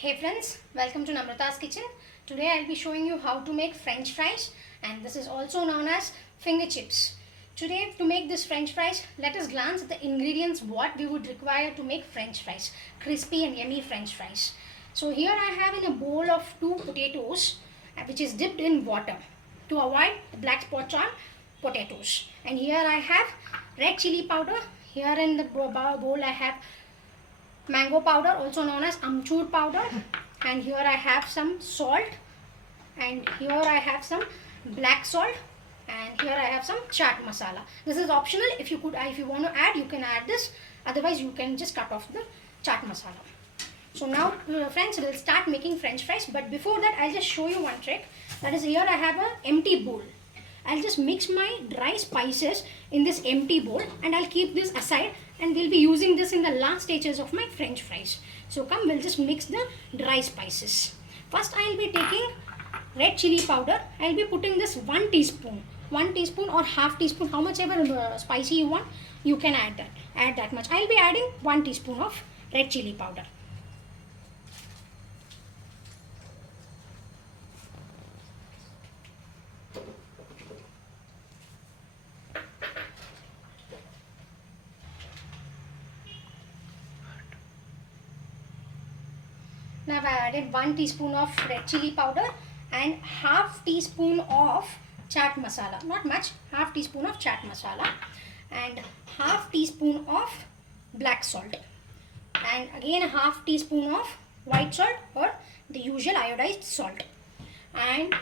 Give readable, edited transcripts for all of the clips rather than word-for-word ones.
Hey friends, welcome to Namrata's Kitchen. Today I'll be showing you how to make French fries, and this is also known as finger chips. Today to make this French fries, let us glance at the ingredients what we would require to make French fries, crispy and yummy French fries. So here I have in a bowl of 2 potatoes which is dipped in water to avoid the black spots on potatoes. And here I have red chili powder. Here in the bowl I have mango powder, also known as amchur powder, and here I have some salt, and here I have some black salt, and here I have some chaat masala. This is optional. If you want to add, you can add this. Otherwise, you can just cut off the chaat masala. So now, friends, we'll start making French fries. But before that, I'll just show you one trick. That is, here I have an empty bowl. I'll just mix my dry spices in this empty bowl, and I'll keep this aside, and we'll be using this in the last stages of my French fries. So come, we'll just mix the dry spices. First I'll be taking red chili powder. I'll be putting this 1 teaspoon or half teaspoon, how much ever spicy you want, you can add that much. I'll be adding 1 teaspoon of red chili powder. Now I've added 1 teaspoon of red chili powder and half teaspoon of chaat masala. Not much, half teaspoon of chaat masala and half teaspoon of black salt, and again half teaspoon of white salt or the usual iodized salt, and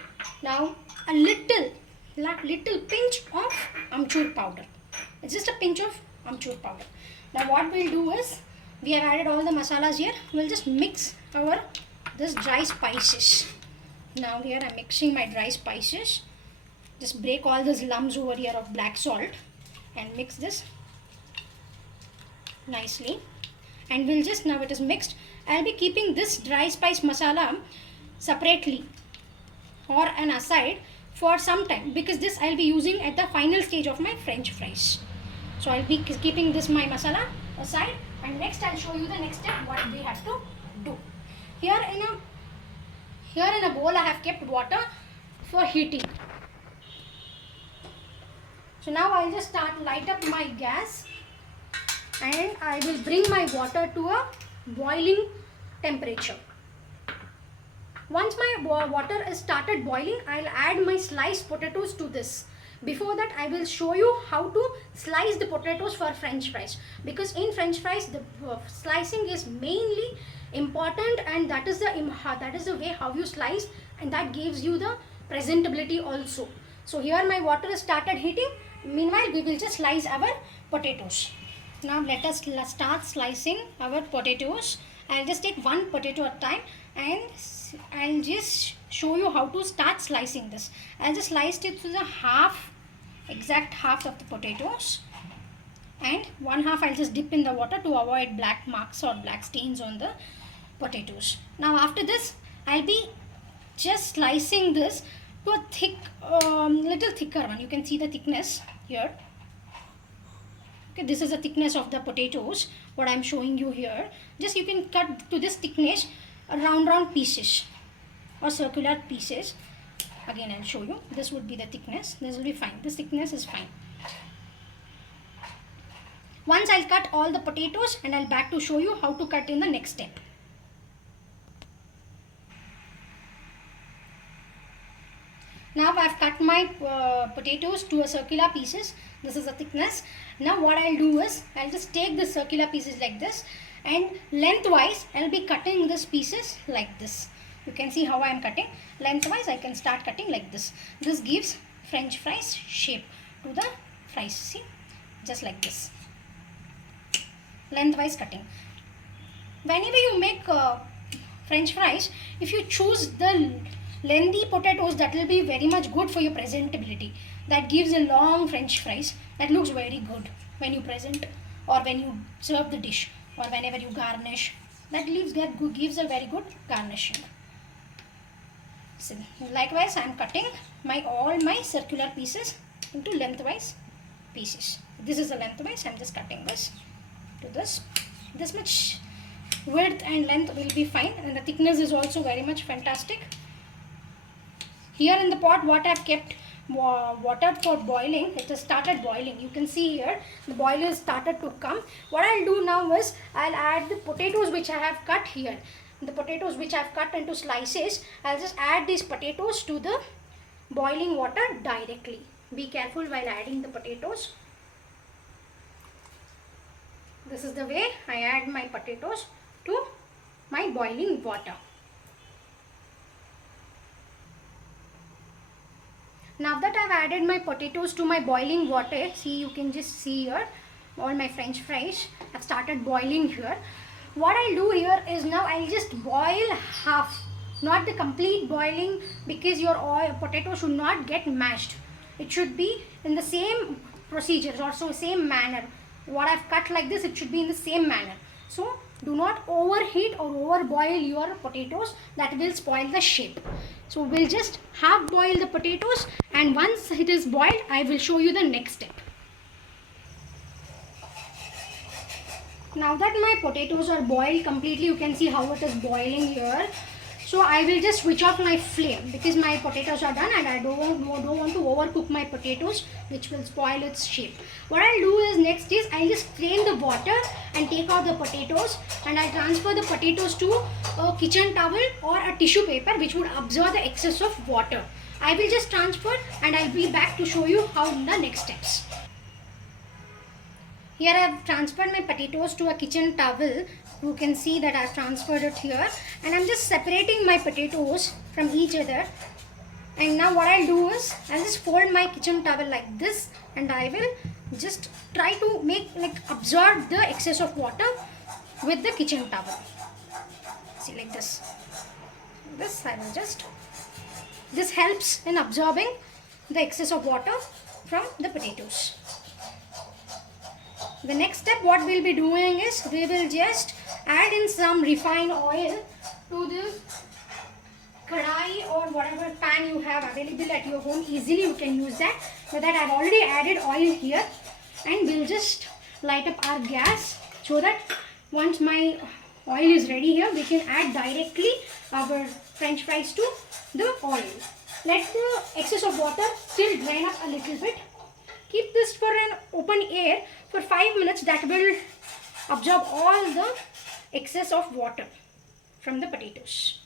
now a little pinch of amchur powder. It's just a pinch of amchur powder. Now what we'll do is, we have added all the masalas here. We'll just mix this dry spices. Now here I'm mixing my dry spices. Just break all these lumps over here of black salt and mix this nicely. And we'll just, now it is mixed, I'll be keeping this dry spice masala separately or an aside for some time, because this I'll be using at the final stage of my French fries. So I'll be keeping this my masala aside, and next I'll show you the next step what we have to do. Here in a bowl I have kept water for heating. So now I'll just light up my gas, and I will bring my water to a boiling temperature. Once my water is started boiling, I'll add my sliced potatoes to this. Before that, I will show you how to slice the potatoes for French fries, because in French fries the slicing is mainly important, and that is the way how you slice, and that gives you the presentability also. So here my water is started heating. Meanwhile, we will just slice our potatoes. Now let us start slicing our potatoes. I'll just take one potato at a time, and I'll just show you how to start slicing this. I'll just slice it to the exact half of the potatoes, and one half I'll just dip in the water to avoid black marks or black stains on the potatoes. Now after this, I'll be just slicing this to a thick, little thicker one. You can see the thickness here. Okay, this is the thickness of the potatoes, what I'm showing you here. Just you can cut to this thickness round pieces or circular pieces. Again I'll show you. This would be the thickness. This will be fine. This thickness is fine. Once I'll cut all the potatoes, and I'll back to show you how to cut in the next step. Now I've cut my potatoes to a circular pieces. This is the thickness. Now what I'll do is, I'll just take the circular pieces like this, and lengthwise I'll be cutting these pieces like this. You can see how I am cutting. Lengthwise I can start cutting like this. This gives French fries shape to the fries. See, just like this. Lengthwise cutting. Whenever you make French fries, if you choose the lengthy potatoes, that will be very much good for your presentability. That gives a long French fries that looks very good when you present, or when you serve the dish, or whenever you garnish. That gives a very good garnishing. So likewise I am cutting all my circular pieces into lengthwise pieces. This is the lengthwise. I am just cutting this to this much width and length will be fine, and the thickness is also very much fantastic. Here in the pot what I have kept water for boiling, it has started boiling. You can see here the boil is started to come. What I'll do now is I'll add the potatoes which I have cut here. The potatoes which I have cut into slices, I'll just add these potatoes to the boiling water directly. Be careful while adding the potatoes. This is the way I add my potatoes to my boiling water. Now that I've added my potatoes to my boiling water, see, you can just see here all my french fries have started boiling here. What I'll do here is now I'll just boil half, not the complete boiling, because your potato should not get mashed. It should be in the same procedures, also same manner. What I've cut like this, it should be in the same manner. So do not overheat or overboil your potatoes, that will spoil the shape. So we'll just half boil the potatoes, and once it is boiled, I will show you the next step. Now that my potatoes are boiled completely, you can see how it is boiling here. So I will just switch off my flame because my potatoes are done, and I don't want to overcook my potatoes, which will spoil its shape. What I'll do is next is I'll just strain the water and take out the potatoes, and I'll transfer the potatoes to a kitchen towel or a tissue paper which would absorb the excess of water. I will just transfer, and I'll be back to show you how the next steps. Here I have transferred my potatoes to a kitchen towel. You can see that I have transferred it here, and I'm just separating my potatoes from each other. And now what I'll do is I'll just fold my kitchen towel like this, and I will just try to make absorb the excess of water with the kitchen towel. See, like this. This I will just. This helps in absorbing the excess of water from the potatoes. The next step what we'll be doing is we will just add in some refined oil to the kadai or whatever pan you have available at your home. Easily you can use that. For that I've already added oil here, and we'll just light up our gas so that once my oil is ready here, we can add directly our french fries to the oil. Let the excess of water still drain up a little bit. Keep this for an open air for 5 minutes. That will absorb all the excess of water from the potatoes.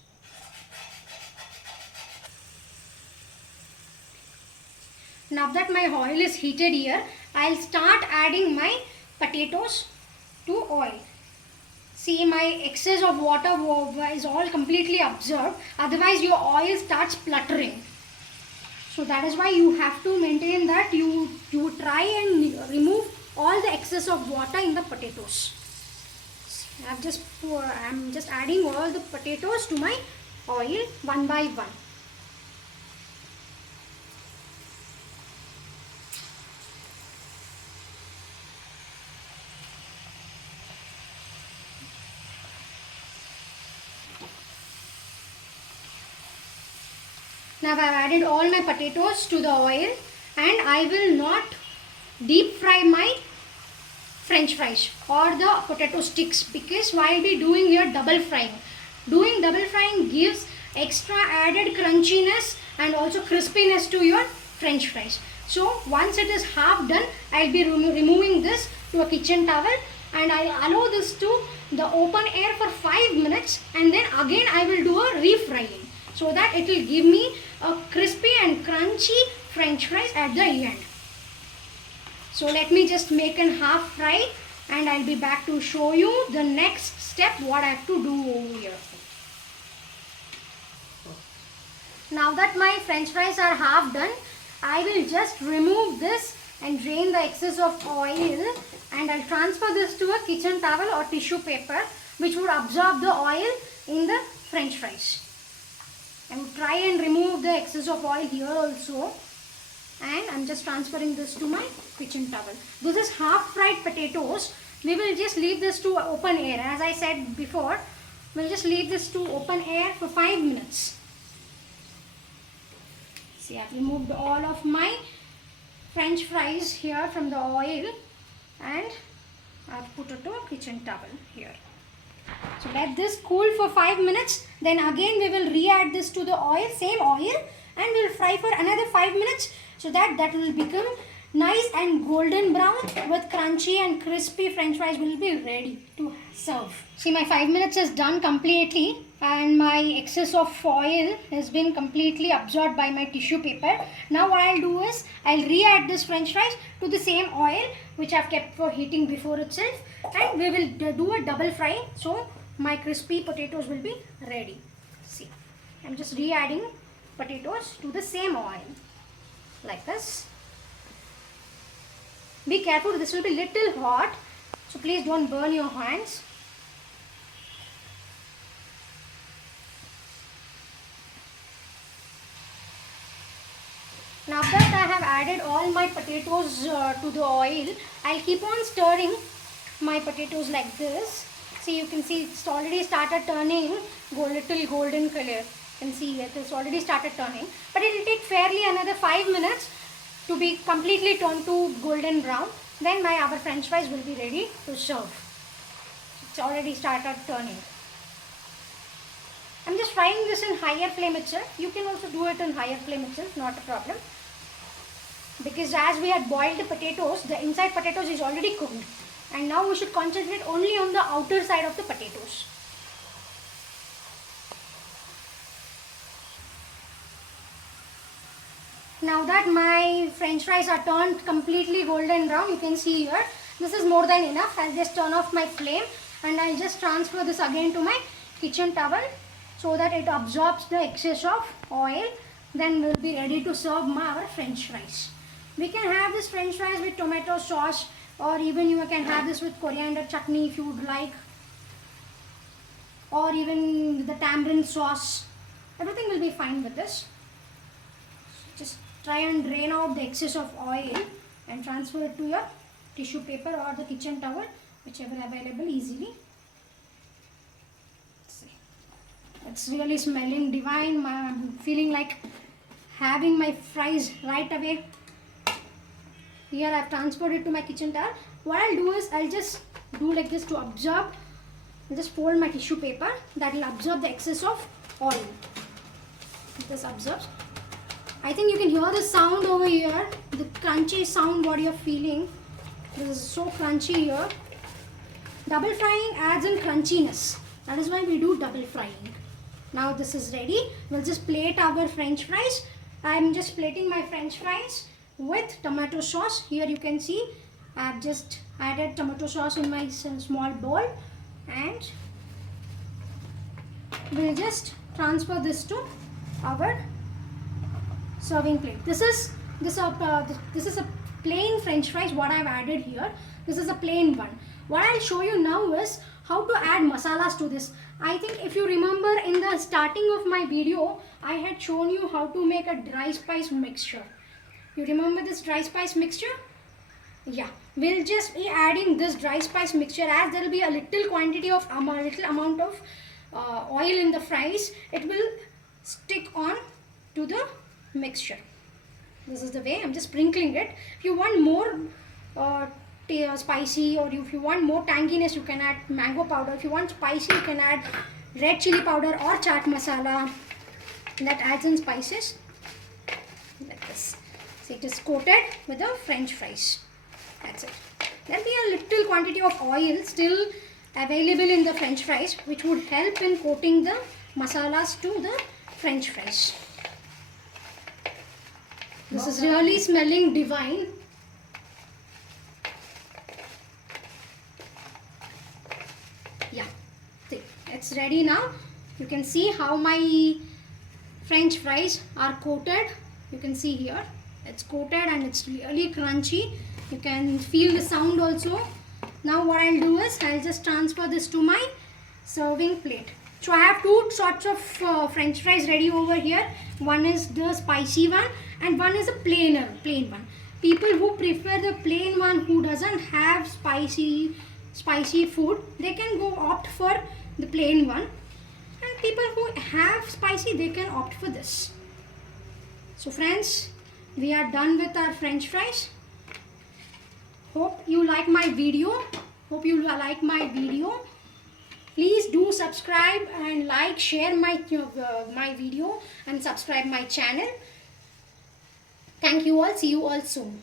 Now that my oil is heated here, I'll start adding my potatoes to oil. See, my excess of water is all completely absorbed. Otherwise your oil starts spluttering. So that is why you have to maintain that you try and remove all the excess of water in the potatoes. I'm just adding all the potatoes to my oil one by one. Now I have added all my potatoes to the oil, and I will not deep fry my french fries or the potato sticks, because while we doing here double frying. Doing double frying gives extra added crunchiness and also crispiness to your french fries. So once it is half done, I'll be removing this to a kitchen towel, and I'll allow this to the open air for 5 minutes, and then again I will do a refrying so that it will give me a crispy and crunchy french fries at the end. So let me just make an half fry, and I'll be back to show you the next step what I have to do over here. Now that my french fries are half done, I will just remove this and drain the excess of oil, and I'll transfer this to a kitchen towel or tissue paper which would absorb the oil in the french fries. I will try and remove the excess of oil here also, and I'm just transferring this to my kitchen towel. This is half fried potatoes. We will just leave this to open air. As I said before, we'll just leave this to open air for 5 minutes. See, I've removed all of my french fries here from the oil, and I've put it to a kitchen towel here. So let this cool for 5 minutes. Then again we will re-add this to the oil, same oil, and we will fry for another 5 minutes so that will become nice and golden brown with crunchy and crispy french fries will be ready to serve. See, my 5 minutes is done completely and my excess of oil has been completely absorbed by my tissue paper. Now what I'll do is I'll re-add this french fries to the same oil which I've kept for heating before itself, and we will do a double fry so my crispy potatoes will be ready. See, I'm just re-adding potatoes to the same oil like this. Be careful, this will be little hot, so please don't burn your hands. Now that I have added all my potatoes to the oil, I'll keep on stirring my potatoes like this. See, you can see it's already started turning little golden color. You can see it's already started turning, but it will take fairly another 5 minutes to be completely turned to golden brown. Then our french fries will be ready to serve. It's already started turning. I'm just frying this in higher flame itself. You can also do it in higher flame itself, not a problem. Because as we had boiled the potatoes, the inside potatoes is already cooked. And now we should concentrate only on the outer side of the potatoes. Now that my french fries are turned completely golden brown, you can see here, this is more than enough. I'll just turn off my flame and I'll just transfer this again to my kitchen towel so that it absorbs the excess of oil. Then we'll be ready to serve our french fries. We can have this french fries with tomato sauce, or even you can have this with coriander chutney if you would like, or even the tamarind sauce. Everything will be fine with this. Just try and drain out the excess of oil and transfer it to your tissue paper or the kitchen towel, whichever available easily. It's really smelling divine. I'm feeling like having my fries right away. Here I've transferred it to my kitchen towel. What I'll do is I'll just do like this to absorb. I'll just fold my tissue paper that will absorb the excess of oil. This absorbs. I think you can hear the sound over here, the crunchy sound what you're feeling. This is so crunchy here. Double frying adds in crunchiness. That is why we do double frying. Now this is ready. We'll just plate our french fries. I'm just plating my french fries with tomato sauce. Here you can see I've just added tomato sauce in my small bowl, and we'll just transfer this to our serving plate. This is a plain french fries what I've added here. This is a plain one. What I'll show you now is how to add masalas to this. I think if you remember in the starting of my video, I had shown you how to make a dry spice mixture. You remember this dry spice mixture? Yeah, we'll just be adding this dry spice mixture. As there will be a little quantity of little amount of oil in the fries, it will stick on to the mixture. This is the way I'm just sprinkling it. If you want more spicy, or if you want more tanginess, you can add mango powder. If you want spicy, you can add red chili powder or chaat masala. That adds in spices like this. So it is coated with the french fries. That's it. There will be a little quantity of oil still available in the french fries, which would help in coating the masalas to the french fries. This is really smelling divine. Yeah, it's ready now. You can see how my french fries are coated. You can see here it's coated and it's really crunchy. You can feel the sound also. Now what I'll do is I'll just transfer this to my serving plate. So I have two sorts of french fries ready over here. One is the spicy one and one is a plain one. People who prefer the plain one, who doesn't have spicy food, they can go opt for the plain one. And people who have spicy, they can opt for this. So friends, we are done with our french fries. Hope you like my video. Please do subscribe and like, share my video and subscribe my channel. Thank you all. See you all soon.